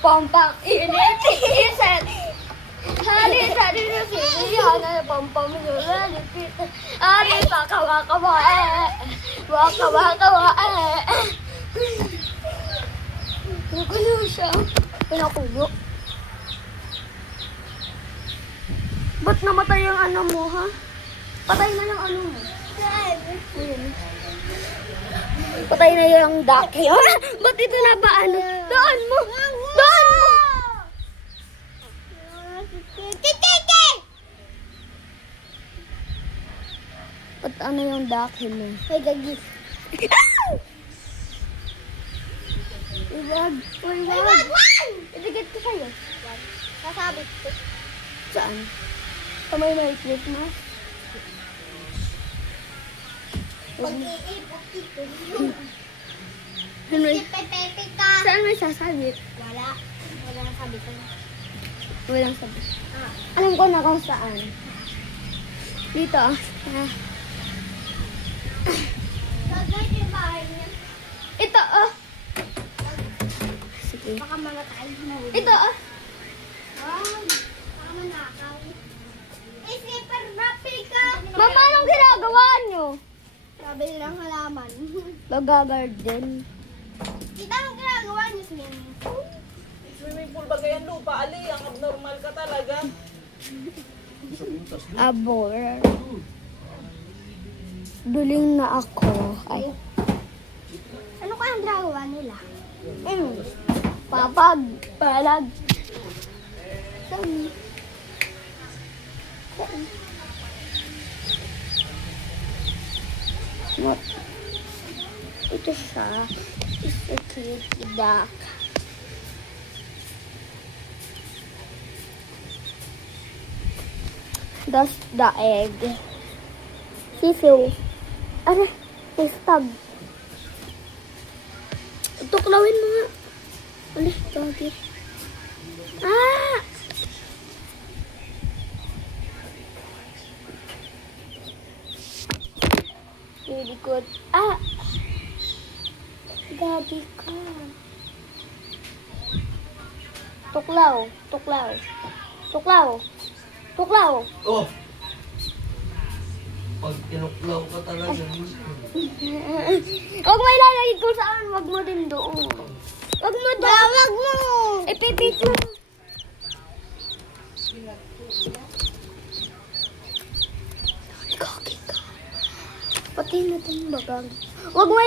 Pampang init, iset. Hari-hari na sisihan na pampang nililipit. Hari waka-waka-wae. Waka-waka-wae. Nakulo siya. Pinakulo. Ba't namatay ang ano mo, ha? Patay na yung ano mo. Ayun. Patay na yung ducky. Ah! Ba't ito na ba ano? Daan mo! Daan mo! Ba't ano yung ducky mo? Ay, gagi. Iwag! Wag! Itigit ko sa'yo. Nasabit ko. Saan? Sa may Christmas? Pag-iipot dito. Ano? Pepe ka. Saan may sasabit? Wala. Wala nang sabitan. Walang sabit. Ah. Alam ko na kung saan. Dito. Ah. Lagay yung bahay niya. Ito, oh. Sige. Baka mamatay. Ito, oh. Wow. Baka manakaw. Super happy ka. Mama, anong ginagawa nyo? Sabi nilang halaman. Nag-garden. Kita ang ginagawa niyo sa inyo. Swimming pool ba ganyan lupa? Ali, ang abnormal ka talaga. Abor. Duling na ako. Ay. Ano kayang ginagawa nila? Papag. Palag. Saan? Saan? What? Ito siya. It's a cute duck. That's the egg. Sisiw. Ano? May stab. Tuklawin mo nga. Ano? Doggy. Ah! Really good. Ah! Gabi ka. Tuklaw. Tuklaw. Tuklaw. Tuklaw. Oh! Pag tinuklaw ka talaga. Huwag mo ilalagay kung saan. Huwag mo din doon. Huwag mo doon. Huwag mo. Ipipit mo. Kaki ka. Pati na itong bagang. Huwag mo